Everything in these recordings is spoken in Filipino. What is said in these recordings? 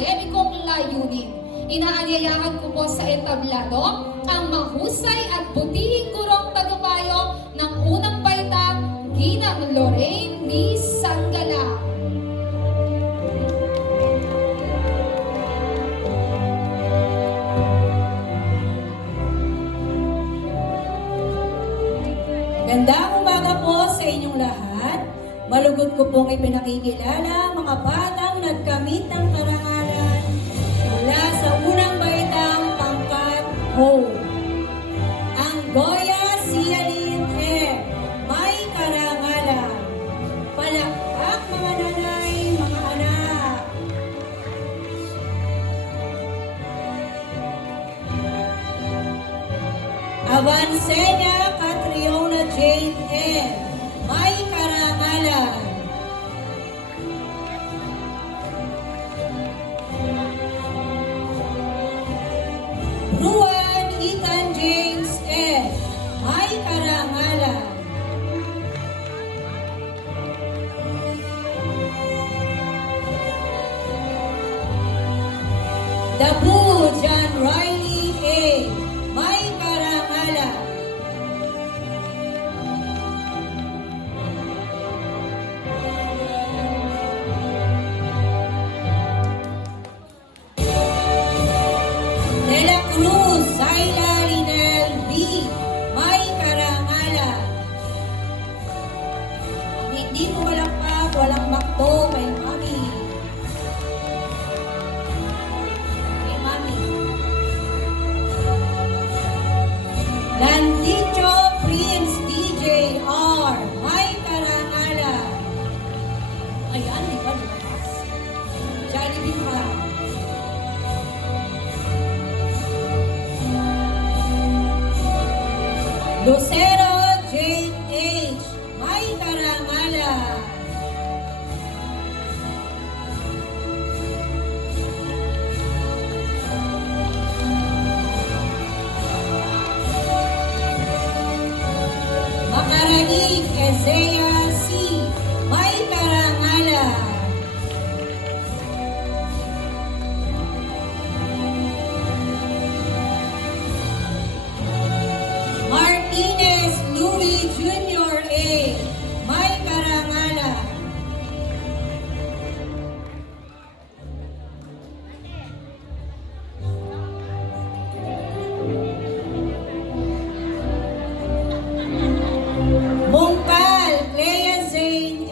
akademikong layunin. Inaanyayahan ko po sa entablado ang mahusay at butihing gurong tagumpayo ng unang baitang Ginang Lorraine Lee Sangala. Magandang umaga po sa inyong lahat. Malugod ko pong ipinakikilala mga batang nagkamit ng karangalan mula sa unang baitang pangkat Ho. Ang Goya Sialin may karangalan. Palakpak mga nanay, mga anak. Avancenia Catriona Jane may karangalan. Ruan Ethan James may karangalan. Dabu John Riley may karangalan. De la Cruz Zayla Linel B may karangalan. Hindi ko malakpak, walang makto kay Mami. Kay Mami. Landicho Prince DJR may karangalan. Ayan, di ba lumakas? Jollibee pa. Lucero Jane H may karangalan. Makaraig Ezea C may karangalan. Martinez Louis Jr. may karangalan. Mungkal Clea Zane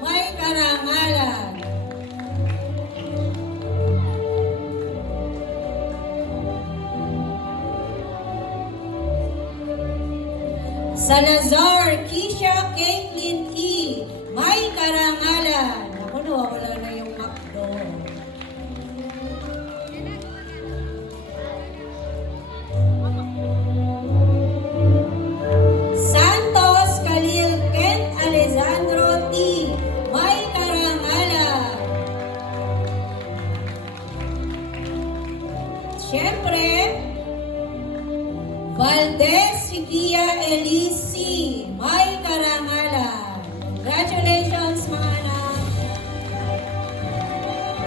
may karangalan. Salazar Kisha Caitlin may karangalan. Ako, nawawala na yung makdo. Santos Khalil Kent Alessandro T may karangalan. Siyempre, Valdez Sikia Elisi may karangalan. Congratulations mga anak.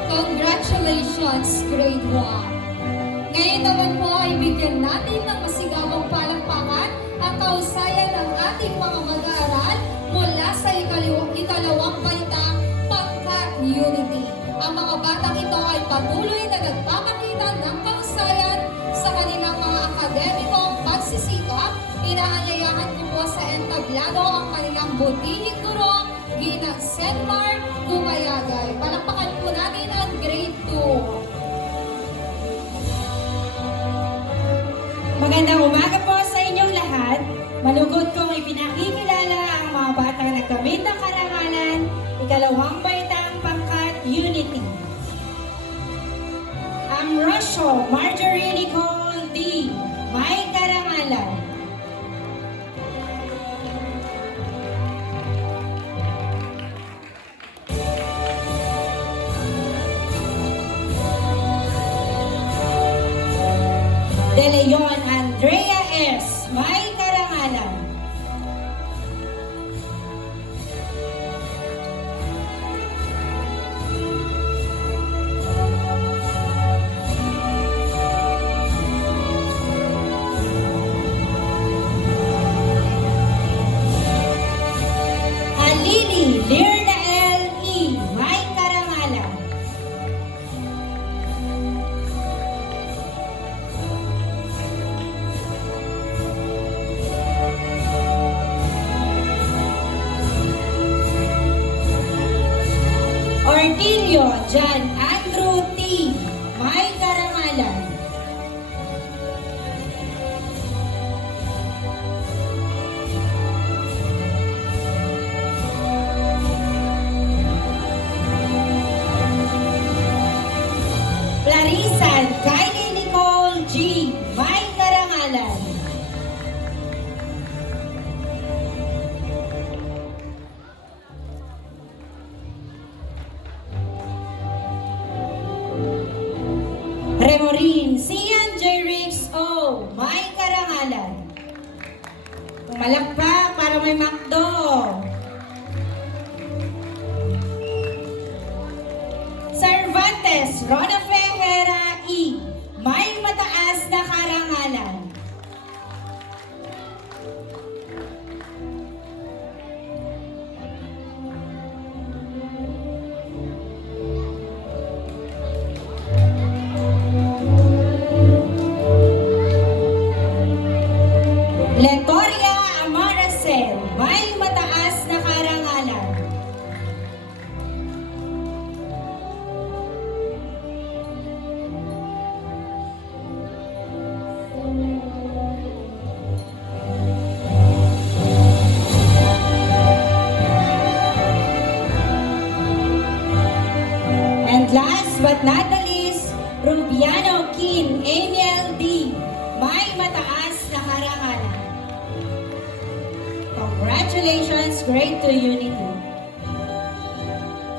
Congratulations, Grade 1. Ngayon naman po ay bigyan natin ng masigabong palakpakan ang kausayan ng ating mga mag-aaral mula sa ikalawang baitang Pangkat Unity. Ang mga batang ito ay patuloy na nagpapakita ng kausayan sa kanilang mga akademikong pagsisikap. Inaanyayahan ko po sa entablado ang kanilang butihing guro, Ginang Senmar Gumayagay. Palakpakan po natin ang Grade 2. Magandang umaga po sa inyong lahat. Malugod kong ipinakikilala ang mga batang nagkamit ng karangalan, ikalawang baitang Pangkat Unity. Ang Rusho Marjorie Nicole D may karangalan. De Leon Andrea S may karangalan. John Andrew T. May karangalan. Clarissa Kylie Nicole G. May karangalan. Remorin Sian J. Riggs O. May karangalan. Pumalakpak para may makdo. Cervantes Rona Ferreira E. May mataas na karangalan. Letoria Amaracel, may mataas na karangalan. And last but not the least, Rubiano Kim Amiel D. May mataas na karangalan. Congratulations, grade 2 Unit 2.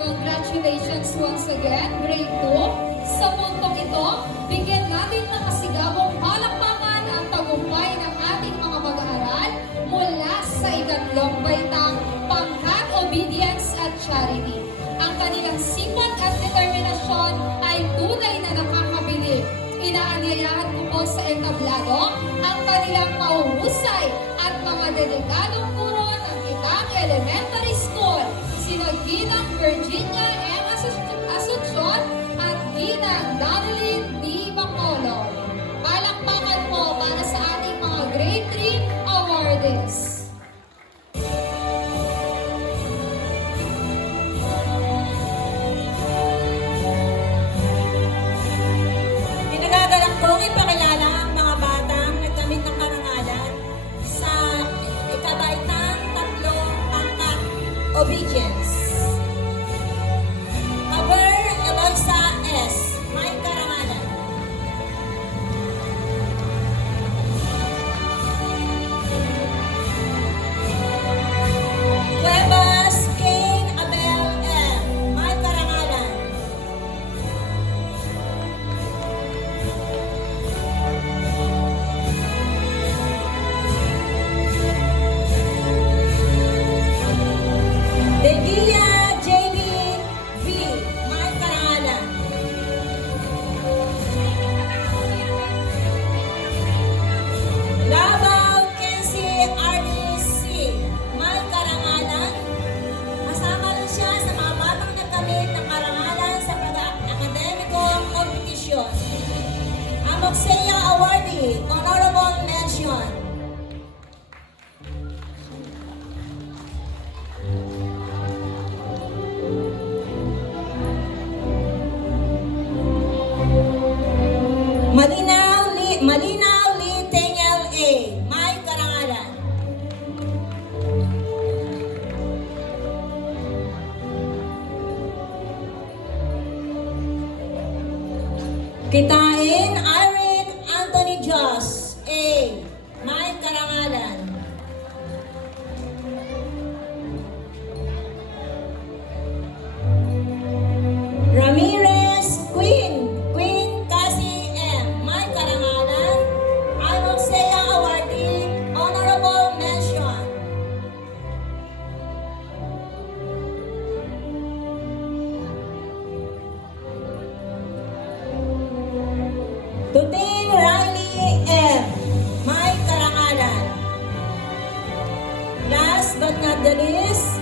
Congratulations once again, grade 2. Sa puntong ito, bigyan natin ng masigabong palakpakan ang tagumpay ng ating mga mag-aaral mula sa ikatlong baitang Pangkat, Obedience at Charity. Ang kanilang sipag at determinasyon ay tunay na nakakabilib. Inaanyayahan ko po sa entablado ang kanilang mahuhusay at mga dedikadong guro ng Kitang Elementary School, sina Ginang Virginia M. Asuncion at Ginang Darilyn D. Bacolod. Palakpakan po para sa ating mga grade 3 awardees. Pinagagalak kong ipakilala ang mga batang nagkamit ng karangalan sa ikabaitang tatlong pangkat obedience. Cover Eloisa S. May karangalan. Cuevas Kane Abel M. May karangalan. Degia JB V. May karangalan. Labaw Kenzie RDC. May karangalan. Kasama rin siya sa mga batang nagkamit ng karangalan sa pag-akademikong kompetisyon. Amoxea Awardee, Honorable Mention. Malinaw Lee Tengel A. May karangalan. Kitain Eric Anthony Jos A. May karangalan. Ramirez Queen Cassie M. May karangalan. Amoxea Awardee, Honorable Mention. Tuting Riley M. May karangalan. Last but not the least,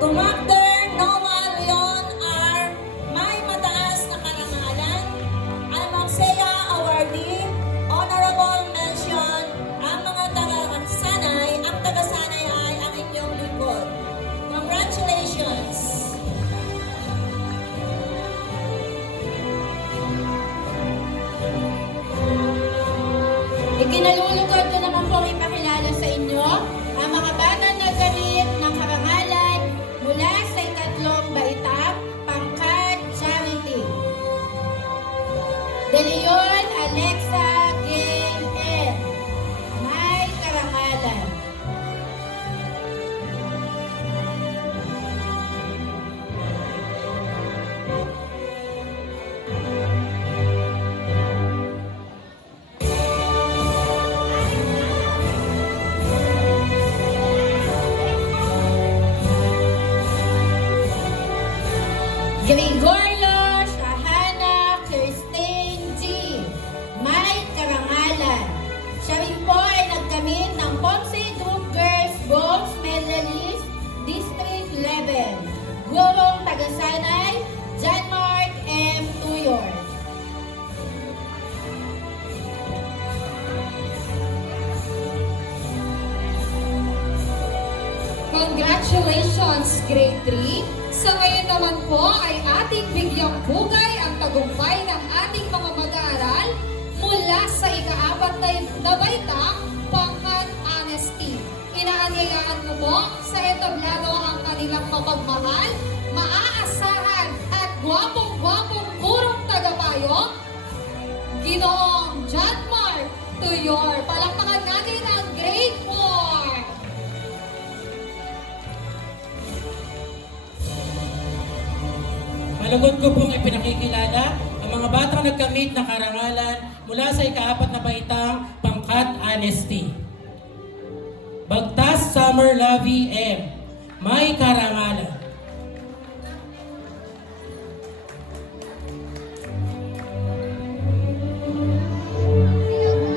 Tumakder Noah Leon R. May mataas na karangalan. Amoxea Awardee, Honorable Mention. Ang mga tagasanay, ang tagasanay ay ang inyong lingkod. Congratulations! Kinalulugod ko naman pong ipakilala sa inyo ang mga batang nagkamit ng karangalan mula sa ikatlong baitang pangkat charity. De Leon Alexa Gail M. May karangalan. Gregorio Shahana Kirsten G. May karangalan. Siya rin po ay nagkamit ng Ponce Group Girls Bronze Medalist District 11. Gurong Tagasanay, John Mark M. Tuyor. Congratulations, Grade 3! Sa ngayon naman po ay ating bigyang pugay ang tagumpay ng ating mga mag-aaral mula sa ika-4 na baitang pangkat honesty. Inaanyayaan ko po sa entablado ang kanilang mapagmahal, maaasahan at gwapong-gwapong purong tagapayo, Ginoong John Mark Tuyor. Palakpakan natin ang Grade 4! Malugod ko pong ipinakikilala ang mga batang nagkamit ng karangalan mula sa ika-4 na baitang pangkat honesty. Bagtas Summer Lavi M. May karangalan.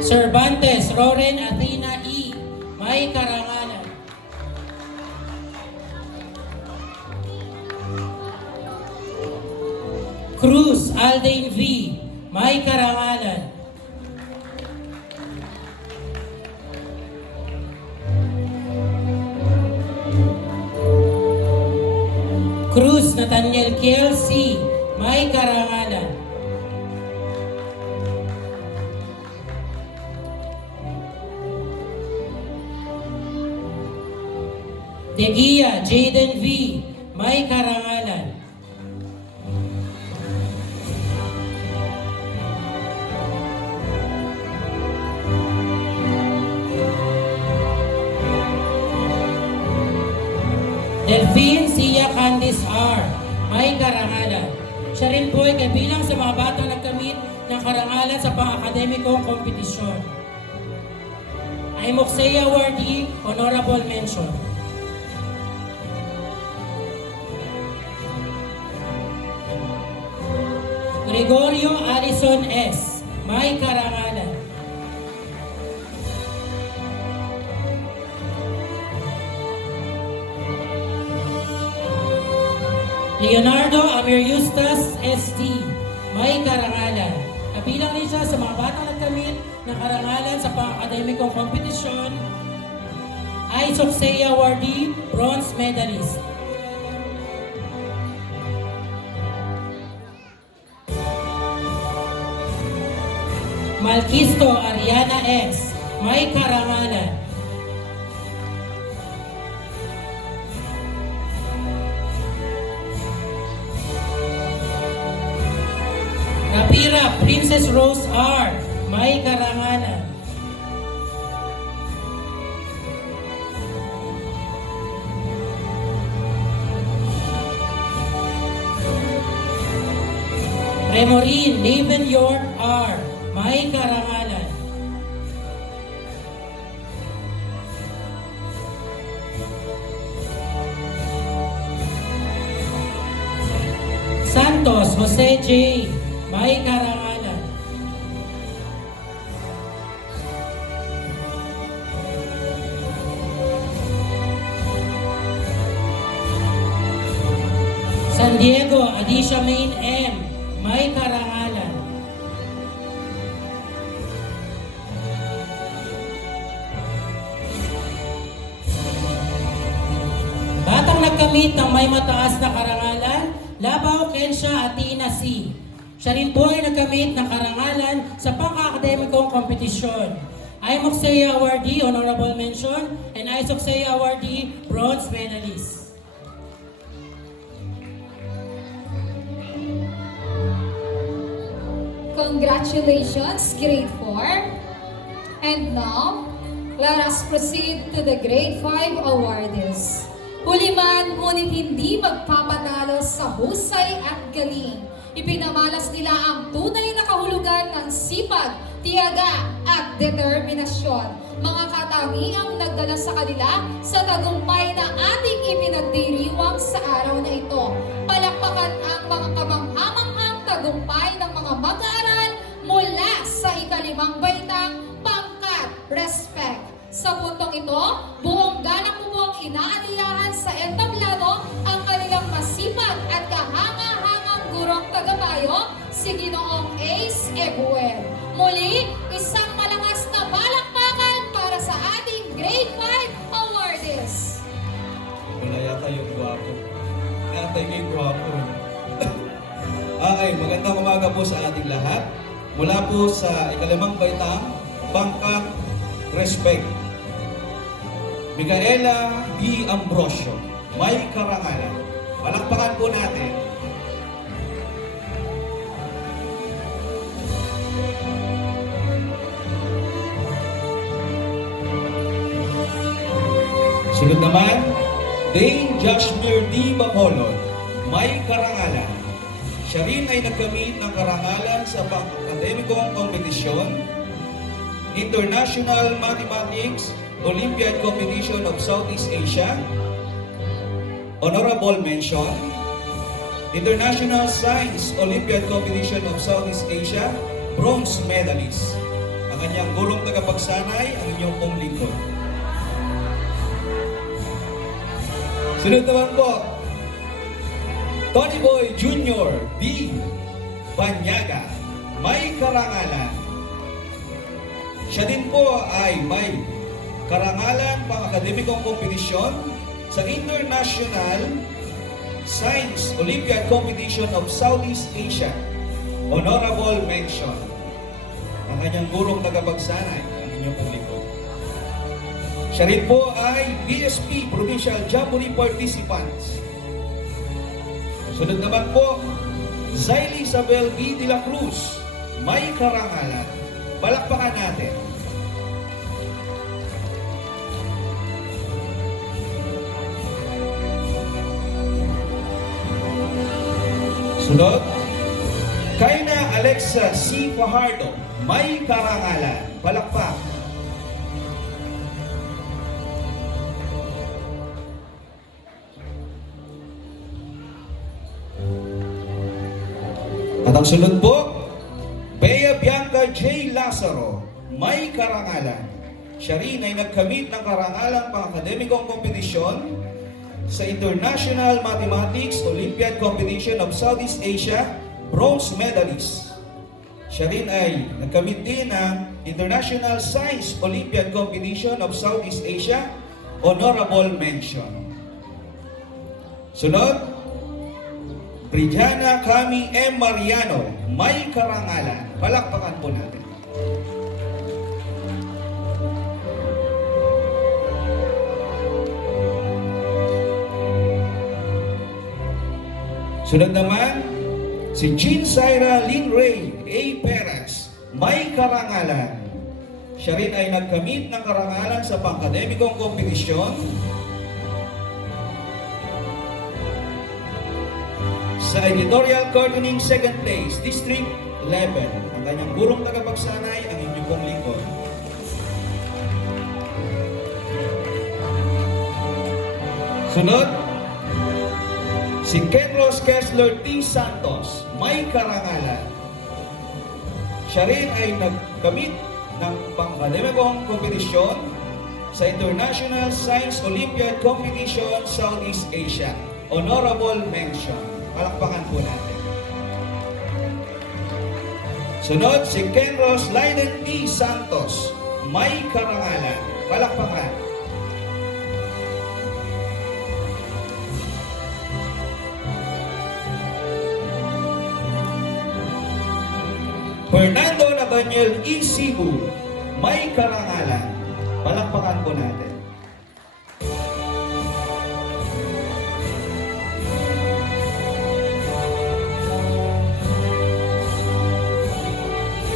Cervantes Roren Athena E. May karangalan. Cruz Alden V. May karangalan. Cruz Nathaniel Kiel C. May karangalan. Degia Jaden V. May karangalan. Delphine Sia Candice R. May karangalan. Siya rin po ay kabilang sa mga batang nagkamit ng karangalan sa pang-akademikong kompetisyon. Ay Moxea Awardee, Honorable Mention. Gregorio Allison S. May karangalan. Leonardo Amir Eustace S.T. May karangalan. Kabilang din siya sa mga batang nagkamit ng karangalan sa pang-akademikong kompetisyon. Ay Soxea Awardee, Bronze Medalist. Malquisto Ariana X. May karangalan. Rapira Princess Rose R. May karangalan. Remorin Leven York R. May karangalan. Santos Jose J. May karangalan. San Diego Adisha Main M. May karangalan. Batang nagkamit ng may mataas na karangalan, Labaw Kensha Athena C. Siya rin po ay nagkamit ng karangalan sa pang-akademikong kompetisyon. Moxea awardee, honorable mention, and Moxea awardee, bronze medalist. Congratulations, grade 4. And now, let us proceed to the grade 5 awardees. Huli man, ngunit hindi magpapanalo sa husay at galing. Ipinamalas nila ang tunay na kahulugan ng sipag, tiyaga at determinasyon. Mga katangiang nagdala sa kanila sa tagumpay na ating ipinagdiriwang sa araw na ito. Palakpakan ang mga kamanghamanghang tagumpay ng mga mag-aaral mula sa ika-5 baitang pangkat, respect. Sa puntong ito, buong galang mo pong inaaniyahan sa entablado ang kanilang masipag at kahanga-hangang gurong tagapayo, si Ginoong Ace Ebuel. Muli, isang malakas na palakpakan para sa ating Grade 5 awardees. Wala yata yung gwapo. Yata yung gwapo. Magandang umaga po sa ating lahat. Mula po sa ika-5 baitang pangkat, respect. Micaela D. Ambrosio, may karangalan. Palakpakan po natin. Sunod naman, Dane Joshmere D. Bacolod, may karangalan. Siya rin ay nagkamit ng karangalan sa pang-akademikong kompetisyon, International Mathematics Olympiad Competition of Southeast Asia, Honorable Mention, International Science Olympiad Competition of Southeast Asia, Bronze Medalist. Ang kanyang gurong tagapagsanay, ang inyong pong lingkod. Sunod naman po, Tony Boy Jr. D. Banyaga, may karangalan. Siya din po ay may karangalan pang-akademikong kompetisyon sa International Science Olympiad Competition of Southeast Asia. Honorable Mention. Ang kanyang gurong tagapagsanay, ang inyong publiko. Siya rin po ay BSP Provincial Jamboree Participants. Sunod naman po, Zaily Isabel B. De La Cruz, may karangalan. Palakpakan natin. Sunod, Kaina Alexa C. Fajardo, may karangalan. Palakpak. At ang sunod po, Bea Bianca J. Lazaro, may karangalan. Siya rin ay nagkamit ng karangalang pang-akademikong kompetisyon sa International Mathematics Olympiad Competition of Southeast Asia, Bronze Medalist. Siya rin ay nagkamit din ng International Science Olympiad Competition of Southeast Asia, Honorable Mention. Sunod, Brianna Cami M. Mariano, may karangalan. Palakpakan po natin. Sunod naman, si Jean Syra Lynn Ray A. Perez, may karangalan. Siya rin ay nagkamit ng karangalan sa pang-akademikong kompetisyon sa editorial cartooning 2nd place, District 11. Ang kanyang gurong tagapagsanay, ang inyong pong lingkod. Sunod, si Kenros Kessler T. Santos, may karangalan. Siya rin ay nagkamit ng pang-akademikong kompetisyon sa International Science Olympiad Competition Southeast Asia. Honorable Mention. Palakpakan po natin. Sunod, si Kenros Leiden T. Santos, may karangalan. Palakpakan. Fernando Nathaniel E. Cebu, may karangalan. Palakpakan po natin.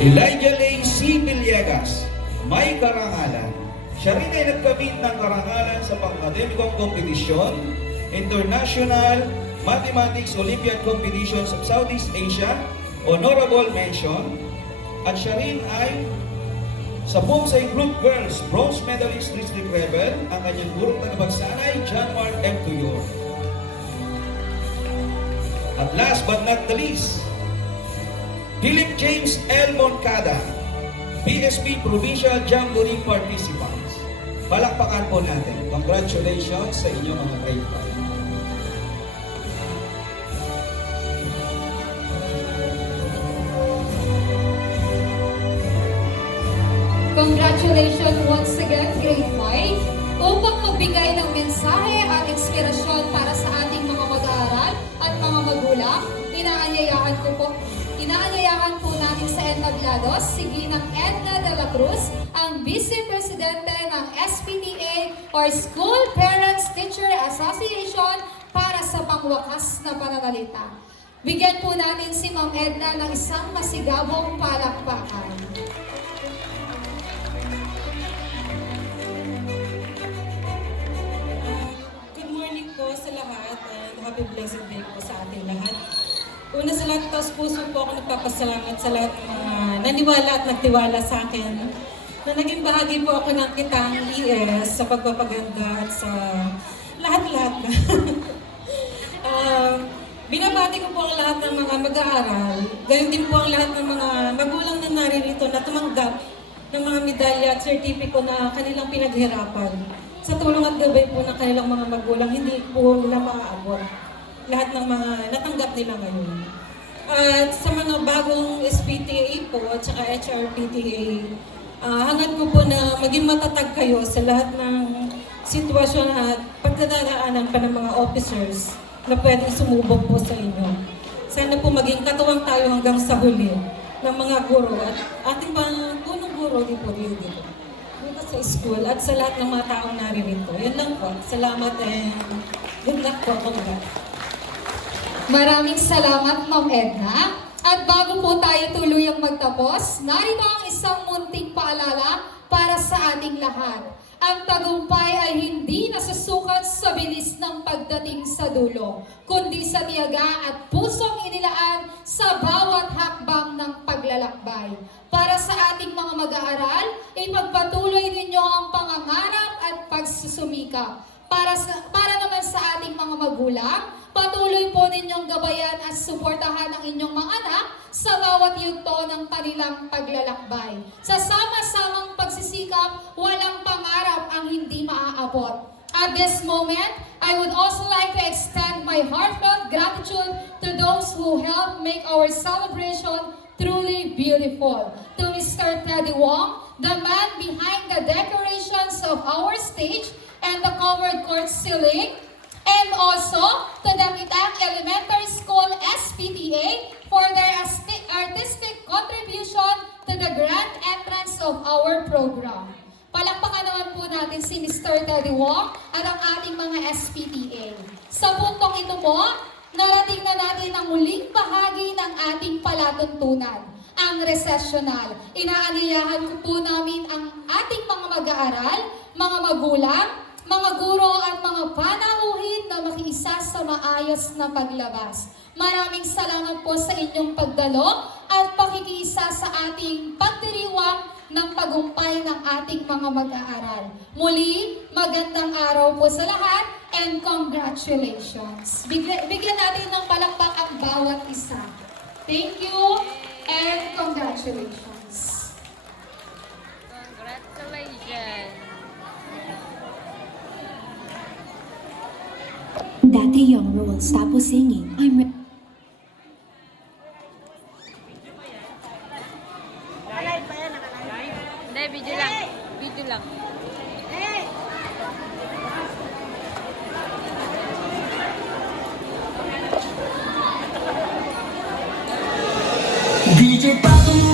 Elijah Lay C. Villegas, may karangalan. Siya rin ay nagkamit ng karangalan sa pang-akademikong kompetisyon, International Mathematics Olympiad Competitions of Southeast Asia, Honorable Mention, at siya rin ay sa Bonsai Group Girls Bronze Medalist District Rebel, ang kanyang gurong tagapagsanay, John Mark M. Tuyor. At last but not the least, Philip James L. Moncada, PSP Provincial Jamboree Participants. Palakpakan po natin. Congratulations sa inyong mga grade 5. Congratulations once again, Grade 5, upang magbigay ng mensahe at inspirasyon para sa ating mga mag-aaral at mga magulang. Inaanyayahan po natin sa entablyados si Ginang Edna de la Cruz, ang Vice Presidente ng SPTA or School Parents Teacher Association para sa pangwakas na pananalita. Bigyan po natin si Ma'am Edna ng isang masigabong palakpakan. Good morning po sa lahat and happy blessed day po sa ating lahat. Una sa lahat, taos puso po ako nagpapasalamat sa lahat ng mga naniwala at nagtiwala sa akin na naging bahagi po ako ng kitang ES sa pagpapaganda at sa lahat-lahat na. Binabati ko po ang lahat ng mga mag-aaral. Gayon din po ang lahat ng mga magulang na naririto na tumanggap ng mga medalya at sertipiko na kanilang pinaghirapan. Sa tulong at gabay po ng kanilang mga magulang, hindi po nila maaabot lahat ng mga natanggap nila ngayon. At sa mga bagong SPTA po at saka HRPTA, hangad ko po na maging matatag kayo sa lahat ng sitwasyon at pagdadaanan pa ng mga officers na pwedeng sumubok po sa inyo. Sana po maging katuwang tayo hanggang sa huli ng mga guro at ating pang punong guro din po dito sa school at sa lahat ng mga taong naririto. Yan lang po. Salamat and good luck po. Congrats. Maraming salamat, Ma'am Edna. At bago po tayo tuluyang magtapos, narito ang isang munting paalala para sa ating lahat. Ang tagumpay ay hindi nasusukat sa bilis ng pagdating sa dulo, kundi sa tiyaga at pusong inilaan sa bawat hakbang ng paglalakbay. Para sa ating mga mag-aaral, ipagpatuloy ninyo ang pangangarap at pagsusumikap. Para naman sa ating mga magulang, patuloy po ninyong gabayan at suportahan ang inyong mga anak sa bawat yugto ng kanilang paglalakbay. Sa sama-samang pagsisikap, walang pangarap ang hindi maaabot. At this moment, I would also like to extend my heartfelt gratitude to those who helped make our celebration truly beautiful. To Mr. Teddy Wong, the man behind the decorations of our stage and the covered court ceiling, and also to the Mitang Elementary School SPTA for their artistic contribution to the grand entrance of our program. Palakpakan naman po natin si Mr. Teddy Wong at ang ating mga SPTA. Sa puntong ito po, narating na natin ang muling bahagi ng ating palatuntunan, ang recessional. Inaanyayahan ko po namin ang ating mga mag-aaral, mga magulang, mga guro at mga panauhin na makiisa sa maayos na paglabas. Maraming salamat po sa inyong pagdalo at pakikiisa sa ating pagdiriwang ng tagumpay ng ating mga mag-aaral. Muli, magandang araw po sa lahat and congratulations. Bigyan natin ng palakpak ang bawat isa. Thank you and congratulations. Congratulations! Dati young rules tapos singing. Hindi, video lang. Video lang. DJ Pato